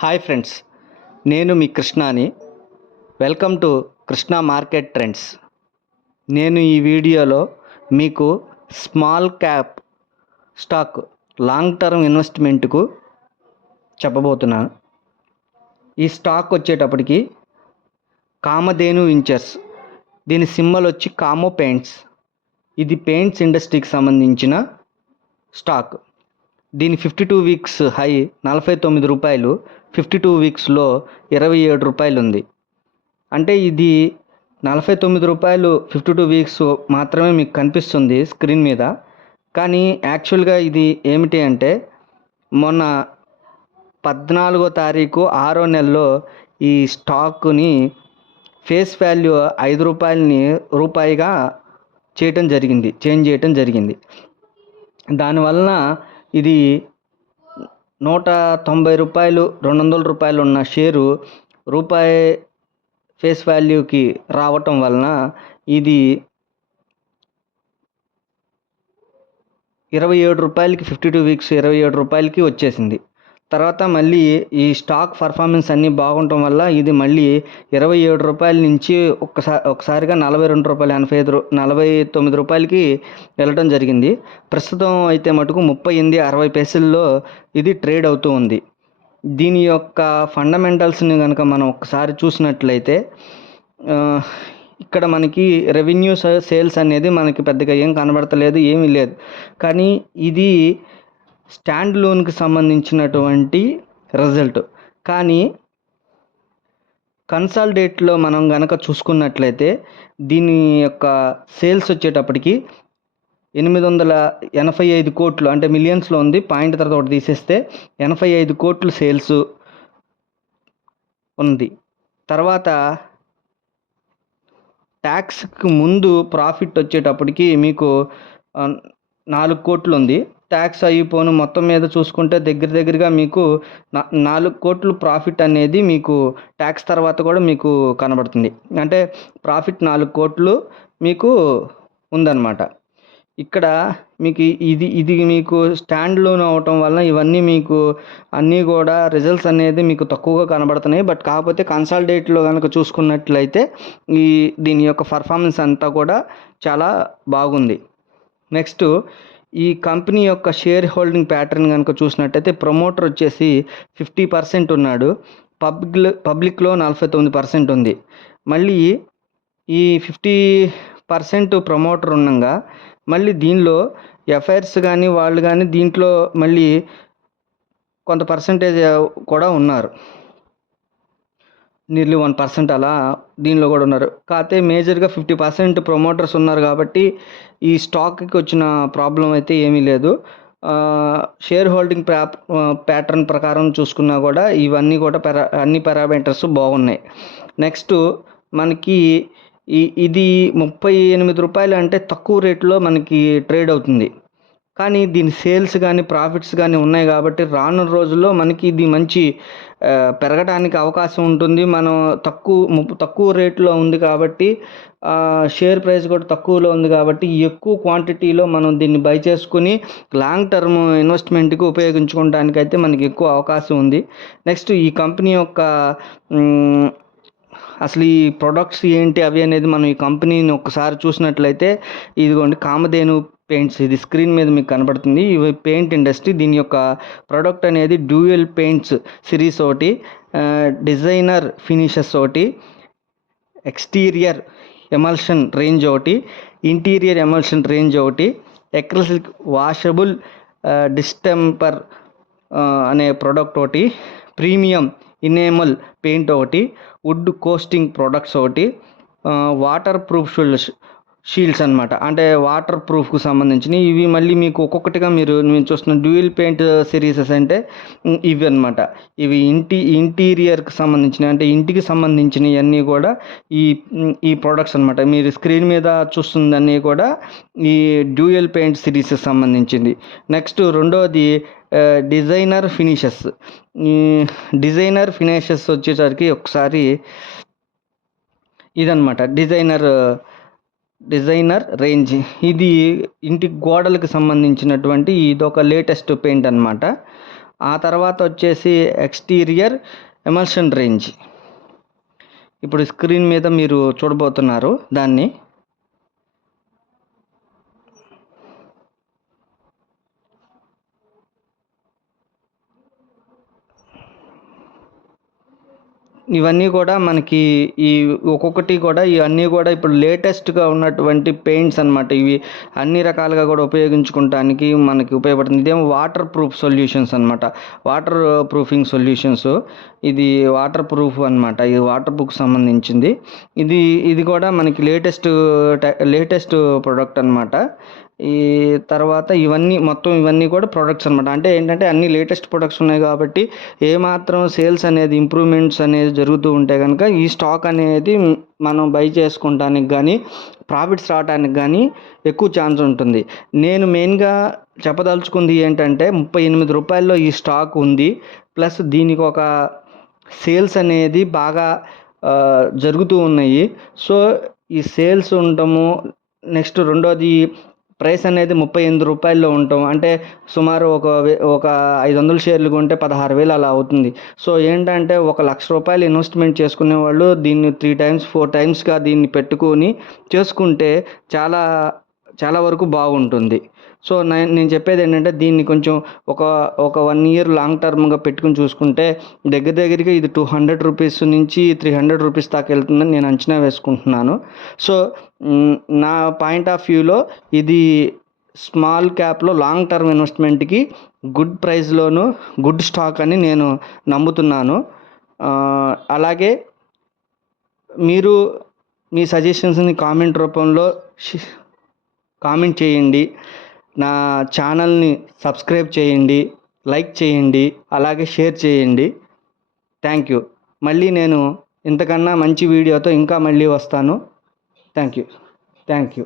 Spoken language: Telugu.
హాయ్ ఫ్రెండ్స్ నేను మీ కృష్ణాని. Welcome to Krishna market trends. నేను ఈ వీడియోలో మీకు small cap stock long term ఇన్వెస్ట్మెంట్కు చెప్పబోతున్నాను. ఈ స్టాక్ వచ్చేటప్పటికి కామధేను ఇంచర్స్ దీని సింబల్ వచ్చి కామో పెయింట్స్. ఇది పెయింట్స్ ఇండస్ట్రీకి సంబంధించిన స్టాక్. దీని ఫిఫ్టీ టూ వీక్స్ హై నలభై తొమ్మిది రూపాయలు ఫిఫ్టీ టూ వీక్స్లో ఇరవై ఏడు రూపాయలు ఉంది అంటే ఇది నలభై తొమ్మిది రూపాయలు ఫిఫ్టీ టూ వీక్స్ మాత్రమే మీకు కనిపిస్తుంది స్క్రీన్ మీద. కానీ యాక్చువల్గా ఇది ఏమిటి అంటే మొన్న పద్నాలుగో తారీఖు ఆరో నెలలో ఈ స్టాక్ని ఫేస్ వాల్యూ ఐదు రూపాయలని రూపాయిగా చేయటం జరిగింది చేంజ్ చేయటం జరిగింది. దానివలన ఇది నూట తొంభై రూపాయలు రెండు వందల రూపాయలు ఉన్న షేరు రూపాయి ఫేస్ వాల్యూకి రావటం వలన ఇది ఇరవై ఏడు రూపాయలకి ఫిఫ్టీ టూ వీక్స్ ఇరవై ఏడు రూపాయలకి వచ్చేసింది. తర్వాత మళ్ళీ ఈ స్టాక్ పర్ఫార్మెన్స్ అన్నీ బాగుండటం వల్ల ఇది మళ్ళీ ఇరవై ఏడు రూపాయల నుంచి ఒక్కసారి ఒకసారిగా నలభై రెండు రూపాయలు ఎనభై ఐదు నలభై తొమ్మిది రూపాయలకి వెళ్ళటం జరిగింది. ప్రస్తుతం అయితే మటుకు ముప్పై ఎనిమిది అరవై పైసల్లో ఇది ట్రేడ్ అవుతూ ఉంది. దీని యొక్క ఫండమెంటల్స్ని కనుక మనం ఒకసారి చూసినట్లయితే ఇక్కడ మనకి రెవెన్యూ సేల్స్ అనేది మనకి పెద్దగా ఏం కనబడతలేదు ఏమీ లేదు. కానీ ఇది స్టాండ్ లోన్కి సంబంధించినటువంటి రిజల్ట్. కానీ కన్సాలిడేట్లో మనం గనక చూసుకున్నట్లయితే దీని యొక్క సేల్స్ వచ్చేటప్పటికి ఎనిమిది వందల ఎనభై ఐదు కోట్లు అంటే మిలియన్స్లో ఉంది. పాయింట్ తర్వాత ఒకటి తీసేస్తే ఎనభై ఐదు కోట్లు సేల్స్ ఉంది. తర్వాత ట్యాక్స్కి ముందు ప్రాఫిట్ వచ్చేటప్పటికి మీకు నాలుగు కోట్లు ఉంది. ట్యాక్స్ అయిపోను. మొత్తం మీద చూసుకుంటే దగ్గర దగ్గరగా మీకు నా నాలుగు కోట్లు ప్రాఫిట్ అనేది మీకు ట్యాక్స్ తర్వాత కూడా మీకు కనబడుతుంది. అంటే ప్రాఫిట్ నాలుగు కోట్లు మీకు ఉందన్నమాట. ఇక్కడ మీకు ఇది ఇది మీకు స్టాండ్ లోన్ అవటం వలన ఇవన్నీ మీకు అన్నీ కూడా రిజల్ట్స్ అనేది మీకు తక్కువగా కనబడుతున్నాయి. బట్ కాకపోతే కన్సాలిడేట్లో కనుక చూసుకున్నట్లయితే ఈ దీని యొక్క పర్ఫార్మెన్స్ అంతా కూడా చాలా బాగుంది. నెక్స్ట్ ఈ కంపెనీ యొక్క షేర్ హోల్డింగ్ ప్యాటర్న్ కనుక చూసినట్టయితే ప్రమోటర్ వచ్చేసి ఫిఫ్టీ పర్సెంట్ ఉన్నాడు. పబ్లిక్ పబ్లిక్లో నలభై తొమ్మిది పర్సెంట్ ఉంది. మళ్ళీ ఈ ఫిఫ్టీ పర్సెంట్ ప్రమోటర్ ఉండగా మళ్ళీ దీనిలో ఎఫ్ఐఆర్స్ కానీ వాళ్ళు కానీ దీంట్లో మళ్ళీ కొంత పర్సంటేజ్ కూడా ఉన్నారు. నియర్లీ వన్ పర్సెంట్ అలా దీనిలో కూడా ఉన్నారు. కాకపోతే మేజర్గా ఫిఫ్టీ పర్సెంట్ ప్రమోటర్స్ ఉన్నారు కాబట్టి ఈ స్టాక్కి వచ్చిన ప్రాబ్లం అయితే ఏమీ లేదు. షేర్ హోల్డింగ్ ప్రా ప్యాటర్న్ ప్రకారం చూసుకున్నా కూడా ఇవన్నీ కూడా పెరా అన్ని పారామీటర్స్ బాగున్నాయి. నెక్స్ట్ మనకి ఈ ఇది ముప్పై ఎనిమిది రూపాయలు అంటే తక్కువ రేట్లో మనకి ట్రేడ్ అవుతుంది. కానీ దీని సేల్స్ కానీ ప్రాఫిట్స్ కానీ ఉన్నాయి కాబట్టి రానున్న రోజుల్లో మనకి ఇది మంచి పెరగడానికి అవకాశం ఉంటుంది. మనం తక్కువ తక్కువ రేట్లో ఉంది కాబట్టి షేర్ ప్రైస్ కూడా తక్కువలో ఉంది కాబట్టి ఎక్కువ క్వాంటిటీలో మనం దీన్ని బై చేసుకుని లాంగ్ టర్మ్ ఇన్వెస్ట్మెంట్కి ఉపయోగించుకోవడానికి అయితే మనకి ఎక్కువ అవకాశం ఉంది. నెక్స్ట్ ఈ కంపెనీ యొక్క అసలు ఈ ప్రొడక్ట్స్ ఏంటి అవి అనేది మనం ఈ కంపెనీని ఒకసారి చూసినట్లయితే ఇదిగోండి కామధేను పెయింట్స్. ఇది స్క్రీన్ మీద మీకు కనబడుతుంది. ఇవి పెయింట్ ఇండస్ట్రీ దీని యొక్క ప్రోడక్ట్ అనేది డ్యూయల్ పెయింట్స్ సిరీస్ ఒకటి డిజైనర్ ఫినిషెస్ ఒకటి ఎక్స్టీరియర్ ఎమల్షన్ రేంజ్ ఒకటి ఇంటీరియర్ ఎమల్షన్ రేంజ్ ఒకటి ఎక్రసిక్ వాషబుల్ డిస్టెంపర్ అనే ప్రోడక్ట్ ఒకటి ప్రీమియం ఇనేమల్ పెయింట్ ఒకటి వుడ్ కోస్టింగ్ ప్రొడక్ట్స్ ఒకటి వాటర్ ప్రూఫ్ షీల్డ్స్ షీల్డ్స్ అనమాట అంటే వాటర్ ప్రూఫ్కి సంబంధించినవి. ఇవి మళ్ళీ మీకు ఒక్కొక్కటిగా మీరు మేము చూస్తున్న డ్యూయల్ పెయింట్ సిరీసెస్ అంటే ఇవి అనమాట ఇవి ఇంటి ఇంటీరియర్కి సంబంధించిన అంటే ఇంటికి సంబంధించినవి అన్నీ కూడా ఈ ఈ ప్రొడక్ట్స్ అనమాట మీరు స్క్రీన్ మీద చూస్తుందన్నీ కూడా ఈ డ్యూయల్ పెయింట్ సిరీస్కి సంబంధించింది. నెక్స్ట్ రెండోది డిజైనర్ ఫినిషెస్. ఈ డిజైనర్ ఫినిషెస్ వచ్చేసరికి ఒకసారి ఇదనమాట డిజైనర్ డిజైనర్ రేంజ్. ఇది ఇంటి గోడలకు సంబంధించినటువంటి ఇది ఒక లేటెస్ట్ పెయింట్ అనమాట ఆ తర్వాత వచ్చేసి ఎక్స్టీరియర్ ఎమల్షన్ రేంజ్. ఇప్పుడు స్క్రీన్ మీద మీరు చూడబోతున్నారు దాన్ని. ఇవన్నీ కూడా మనకి ఈ ఒక్కొక్కటి కూడా ఇవన్నీ కూడా ఇప్పుడు లేటెస్ట్గా ఉన్నటువంటి పెయింట్స్ అనమాట ఇవి అన్ని రకాలుగా కూడా ఉపయోగించుకోవటానికి మనకి ఉపయోగపడుతుంది. ఇదేమో వాటర్ ప్రూఫ్ సొల్యూషన్స్ అనమాట వాటర్ ప్రూఫింగ్ సొల్యూషన్స్ ఇది వాటర్ ప్రూఫ్ అనమాట ఇది వాటర్ ప్రూఫ్ సంబంధించింది. ఇది ఇది కూడా మనకి లేటెస్ట్ లేటెస్ట్ ప్రోడక్ట్ అనమాట ఈ తర్వాత ఇవన్నీ మొత్తం ఇవన్నీ కూడా ప్రొడక్ట్స్ అనమాట అంటే ఏంటంటే అన్ని లేటెస్ట్ ప్రొడక్ట్స్ ఉన్నాయి కాబట్టి ఏమాత్రం సేల్స్ అనేది ఇంప్రూవ్మెంట్స్ అనేది జరుగుతూ ఉంటే కనుక ఈ స్టాక్ అనేది మనం బై చేసుకోవటానికి కానీ ప్రాఫిట్స్ రావడానికి కానీ ఎక్కువ ఛాన్స్ ఉంటుంది. నేను మెయిన్గా చెప్పదలుచుకుంది ఏంటంటే ముప్పై ఎనిమిది రూపాయల్లో ఈ స్టాక్ ఉంది. ప్లస్ దీనికి ఒక సేల్స్ అనేది బాగా జరుగుతూ ఉన్నాయి. సో ఈ సేల్స్ ఉండటము నెక్స్ట్ రెండోది ప్రైస్ అనేది ముప్పై ఎనిమిది రూపాయల్లో ఉంటాం. అంటే సుమారు ఒక వే- ఒక ఐదు వందల షేర్లు కొంటే పదహారు వేలు అలా అవుతుంది. సో ఏంటంటే ఒక లక్ష రూపాయలు ఇన్వెస్ట్మెంట్ చేసుకునే వాళ్ళు దీన్ని త్రీ టైమ్స్ ఫోర్ టైమ్స్గా దీన్ని పెట్టుకొని చేసుకుంటే చాలా చాలా వరకు బాగుంటుంది. సో నేను నేను చెప్పేది ఏంటంటే దీన్ని కొంచెం ఒక ఒక వన్ ఇయర్ లాంగ్ టర్మ్గా పెట్టుకుని చూసుకుంటే దగ్గర దగ్గరగా ఇది టూ హండ్రెడ్ రూపీస్ నుంచి త్రీ హండ్రెడ్ రూపీస్ దాకా వెళ్తుందని నేను అంచనా వేసుకుంటున్నాను. సో నా పాయింట్ ఆఫ్ వ్యూలో ఇది స్మాల్ క్యాప్లో లాంగ్ టర్మ్ ఇన్వెస్ట్మెంట్కి గుడ్ ప్రైస్లోను గుడ్ స్టాక్ అని నేను నమ్ముతున్నాను. అలాగే మీరు మీ సజెషన్స్ని కామెంట్ రూపంలో కామెంట్ చేయండి. నా ఛానల్ని సబ్స్క్రైబ్ చేయండి. లైక్ చేయండి. అలాగే షేర్ చేయండి. Thank you. మళ్ళీ నేను ఇంతకన్నా మంచి వీడియోతో ఇంకా మళ్ళీ వస్తాను. Thank you. Thank you.